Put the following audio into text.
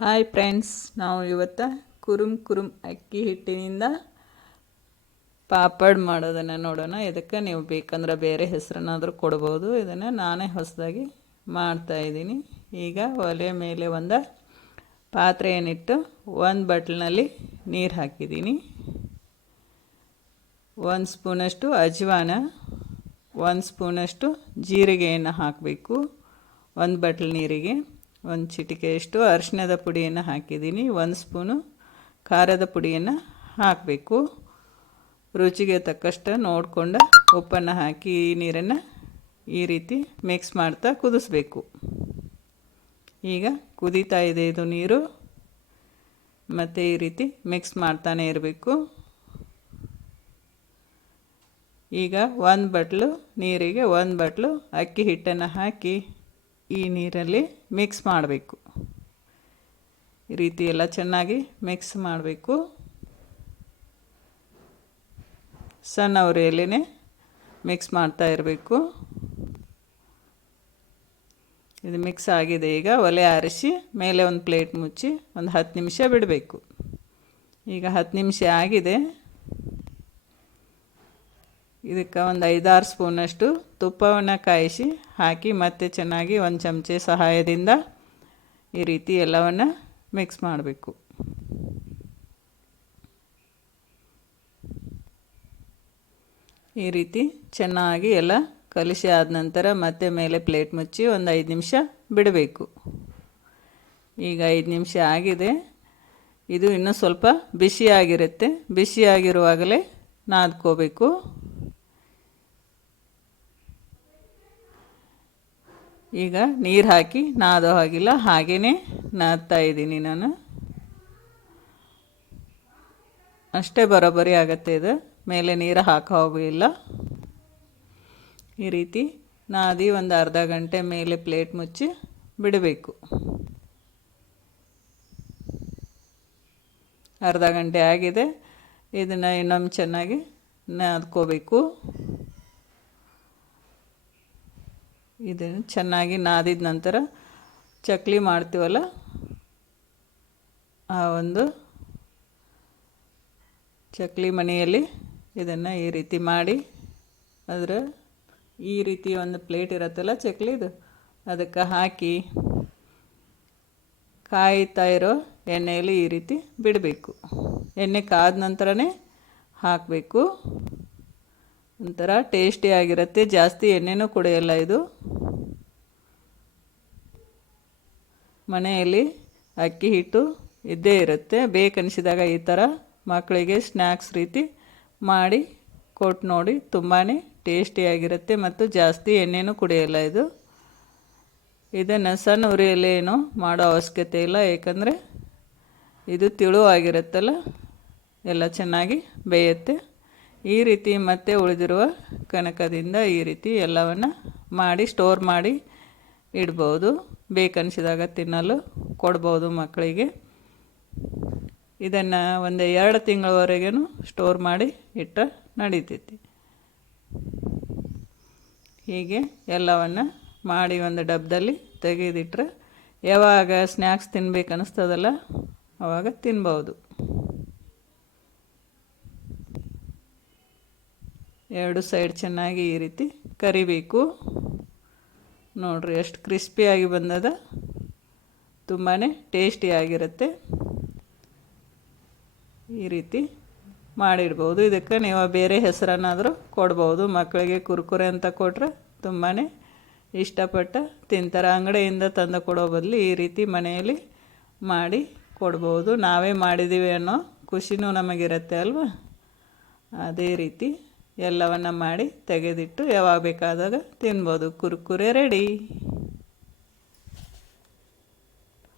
Hi friends ನಾವು ಇವತ್ತು ಕುರುಮ್ ಕುರುಮ್ ಅಕ್ಕಿ ಹಿಟ್ಟಿನಿಂದ ಪಾಪಡ್ ಮಾಡೋದನ್ನು ನೋಡೋಣ. ಇದಕ್ಕೆ ನೀವು ಬೇಕಂದ್ರೆ ಬೇರೆ ಹೆಸರನ್ನಾದರೂ ಕೊಡ್ಬೋದು. ಇದನ್ನು ನಾನೇ ಹೊಸದಾಗಿ ಮಾಡ್ತಾಯಿದ್ದೀನಿ ಈಗ ಒಲೆ ಮೇಲೆ ಒಂದು ಪಾತ್ರೆಯನ್ನಿಟ್ಟು ಒಂದು ಬಟ್ಲಿನಲ್ಲಿ ನೀರು ಹಾಕಿದ್ದೀನಿ. ಒಂದು ಸ್ಪೂನಷ್ಟು ಅಜ್ವಾನ, ಒಂದು ಸ್ಪೂನಷ್ಟು ಜೀರಿಗೆಯನ್ನು ಹಾಕಬೇಕು. ಒಂದು ಬಟ್ಲು ನೀರಿಗೆ. ಒಂದು ಚಿಟಿಕೆಯಷ್ಟು ಅರಿಶಿಣದ ಪುಡಿಯನ್ನು ಹಾಕಿದ್ದೀನಿ. ಒಂದು ಸ್ಪೂನು ಖಾರದ ಪುಡಿಯನ್ನು ಹಾಕಬೇಕು. ರುಚಿಗೆ ತಕ್ಕಷ್ಟು ನೋಡಿಕೊಂಡು ಉಪ್ಪನ್ನು ಹಾಕಿ ಈ ನೀರನ್ನು ಈ ರೀತಿ ಮಿಕ್ಸ್ ಮಾಡ್ತಾ ಕುದಿಸ್ಬೇಕು. ಈಗ ಕುದೀತಾ ಇದೆ ಇದು ನೀರು. ಮತ್ತು ಈ ರೀತಿ ಮಿಕ್ಸ್ ಮಾಡ್ತಾನೆ ಇರಬೇಕು. ಈಗ ಒಂದು ಬಟ್ಲು, ನೀರಿಗೆ ಒಂದು ಬಟ್ಲು, ಅಕ್ಕಿ ಹಿಟ್ಟನ್ನು ಹಾಕಿ ಈ ನೀರಲ್ಲಿ ಮಿಕ್ಸ್ ಮಾಡಬೇಕು. ಈ ರೀತಿ ಎಲ್ಲ ಚೆನ್ನಾಗಿ ಮಿಕ್ಸ್ ಮಾಡಬೇಕು. ಸಣ್ಣ ಉರಿಯಲ್ಲೇ ಮಿಕ್ಸ್ ಮಾಡ್ತಾ ಇರಬೇಕು. ಇದು ಮಿಕ್ಸ್ ಆಗಿದೆ ಈಗ. ಒಲೆ ಆರಿಸಿ ಮೇಲೆ ಒಂದು ಪ್ಲೇಟ್ ಮುಚ್ಚಿ ಒಂದು ಹತ್ತು ನಿಮಿಷ ಬಿಡಬೇಕು. ಈಗ ಹತ್ತು ನಿಮಿಷ ಆಗಿದೆ. ಇದಕ್ಕೆ ಒಂದು ಐದಾರು ಸ್ಪೂನಷ್ಟು ತುಪ್ಪವನ್ನು ಕಾಯಿಸಿ ಹಾಕಿ ಮತ್ತೆ ಚೆನ್ನಾಗಿ ಒಂದು ಚಮಚೆ ಸಹಾಯದಿಂದ ಈ ರೀತಿ ಎಲ್ಲವನ್ನು ಮಿಕ್ಸ್ ಮಾಡಬೇಕು. ಈ ರೀತಿ ಚೆನ್ನಾಗಿ ಎಲ್ಲ ಕಲಿಸಿ ಆದ ನಂತರ ಮತ್ತೆ ಮೇಲೆ ಪ್ಲೇಟ್ ಮುಚ್ಚಿ ಒಂದು ಐದು ನಿಮಿಷ ಬಿಡಬೇಕು. ಈಗ ಐದು ನಿಮಿಷ ಆಗಿದೆ. ಇದು ಇನ್ನೂ ಸ್ವಲ್ಪ ಬಿಸಿಯಾಗಿರುತ್ತೆ. ಬಿಸಿಯಾಗಿರುವಾಗಲೇ ನಾದ್ಕೋಬೇಕು. ಈಗ ನೀರು ಹಾಕಿ, ನಾದೋ ಹಾಗಿಲ್ಲ ಹಾಗೇ ನಾದ್ತಾ ಇದ್ದೀನಿ ನಾನು. ಅಷ್ಟೇ ಬರೋಬರಿ ಆಗತ್ತೆ ಇದು. ಮೇಲೆ ನೀರು ಹಾಕೋ ಹೋಗಿಲ್ಲ ಈ ರೀತಿ ನಾದಿ ಒಂದು ಅರ್ಧ ಗಂಟೆ ಮೇಲೆ ಪ್ಲೇಟ್ ಮುಚ್ಚಿ ಬಿಡಬೇಕು. ಅರ್ಧ ಗಂಟೆ ಆಗಿದೆ. ಇದನ್ನು ಇನ್ನೊಮ್ಮೆ ಚೆನ್ನಾಗಿ ನಾದ್ಕೋಬೇಕು. ಇದನ್ನು ಚೆನ್ನಾಗಿ ನಾದಿದ ನಂತರ ಚಕ್ಲಿ ಮಾಡ್ತೀವಲ್ಲ? ಆ ಒಂದು ಚಕ್ಲಿ ಮನೆಯಲ್ಲಿ ಇದನ್ನು ಈ ರೀತಿ ಮಾಡಿ, ಅದರ ಈ ರೀತಿ ಒಂದು ಪ್ಲೇಟ್ ಇರತ್ತಲ್ಲ ಚಕ್ಲಿದು ಅದಕ್ಕೆ ಹಾಕಿ ಕಾಯ್ತಾ ಇರೋ ಎಣ್ಣೆಯಲ್ಲಿ ಈ ರೀತಿ ಬಿಡಬೇಕು. ಎಣ್ಣೆ ಕಾದ ನಂತರನೇ ಹಾಕಬೇಕು. ಒಂಥರ ಟೇಸ್ಟಿಯಾಗಿರುತ್ತೆ ಜಾಸ್ತಿ ಎಣ್ಣೆನೂ ಕುಡಿಯಲ್ಲ ಇದು. ಮನೆಯಲ್ಲಿ ಅಕ್ಕಿ ಹಿಟ್ಟು ಇದ್ದೇ ಇರುತ್ತೆ. ಬೇಕನ್ನಿಸಿದಾಗ ಈ ಥರ ಮಕ್ಕಳಿಗೆ ಸ್ನ್ಯಾಕ್ಸ್ ರೀತಿ ಮಾಡಿ ಕೊಟ್ಟು ನೋಡಿ ತುಂಬಾ ಟೇಸ್ಟಿಯಾಗಿರುತ್ತೆ ಮತ್ತು ಜಾಸ್ತಿ ಎಣ್ಣೆನೂ ಕುಡಿಯಲ್ಲ ಇದು. ಇದನ್ನು ಸಣ್ಣ ಉರಿಯಲ್ಲಿ ಏನು ಮಾಡೋ ಅವಶ್ಯಕತೆ ಇಲ್ಲ. ಏಕೆಂದರೆ ಇದು ತಿಳುವಾಗಿರುತ್ತಲ್ಲ, ಎಲ್ಲ ಚೆನ್ನಾಗಿ ಬೇಯುತ್ತೆ. ಈ ರೀತಿ ಮತ್ತೆ ಉಳಿದಿರುವ ಕನಕದಿಂದ ಈ ರೀತಿ ಎಲ್ಲವನ್ನು ಮಾಡಿ ಸ್ಟೋರ್ ಮಾಡಿ ಇಡ್ಬೋದು. ಬೇಕನ್ನಿಸಿದಾಗ ತಿನ್ನಲು ಕೊಡ್ಬೋದು ಮಕ್ಕಳಿಗೆ. ಇದನ್ನು ಒಂದು ಎರಡು ತಿಂಗಳವರೆಗೂ ಸ್ಟೋರ್ ಮಾಡಿ ಇಟ್ಟರೆ ನಡೀತೈತಿ. ಹೀಗೆ ಎಲ್ಲವನ್ನು ಮಾಡಿ ಒಂದು ಡಬ್ಬದಲ್ಲಿ ತೆಗೆದಿಟ್ರೆ ಯಾವಾಗ ಸ್ನ್ಯಾಕ್ಸ್ ತಿನ್ಬೇಕು ಅನ್ನಿಸ್ತದಲ್ಲ ಆವಾಗ ತಿನ್ಬೋದು. ಎರಡು ಸೈಡ್ ಚೆನ್ನಾಗಿ ಈ ರೀತಿ ಕರಿಬೇಕು. ನೋಡಿರಿ ಎಷ್ಟು ಕ್ರಿಸ್ಪಿಯಾಗಿ ಬಂದದ. ತುಂಬಾ ಟೇಸ್ಟಿಯಾಗಿರುತ್ತೆ ಈ ರೀತಿ ಮಾಡಿಡ್ಬೋದು. ಇದಕ್ಕೆ ನೀವು ಬೇರೆ ಹೆಸರನ್ನಾದರೂ ಕೊಡ್ಬೋದು. ಮಕ್ಕಳಿಗೆ ಕುರ್ಕುರೆ ಅಂತ ಕೊಟ್ಟರೆ ತುಂಬಾ ಇಷ್ಟಪಟ್ಟು ತಿಂತಾರೆ. ಅಂಗಡಿಯಿಂದ ತಂದು ಕೊಡೋ ಬದಲು ಈ ರೀತಿ ಮನೆಯಲ್ಲಿ ಮಾಡಿ ಕೊಡ್ಬೋದು. ನಾವೇ ಮಾಡಿದ್ದೀವಿ ಅನ್ನೋ ಖುಷಿನೂ ನಮಗಿರುತ್ತೆ ಅಲ್ವಾ? ಅದೇ ರೀತಿ ಎಲ್ಲವನ್ನು ಮಾಡಿ ತೆಗೆದಿಟ್ಟು ಯಾವಾಗ ಬೇಕಾದಾಗ ತಿನ್ಬೋದು. ಕುರ್ಕುರೆ ರೆಡಿ.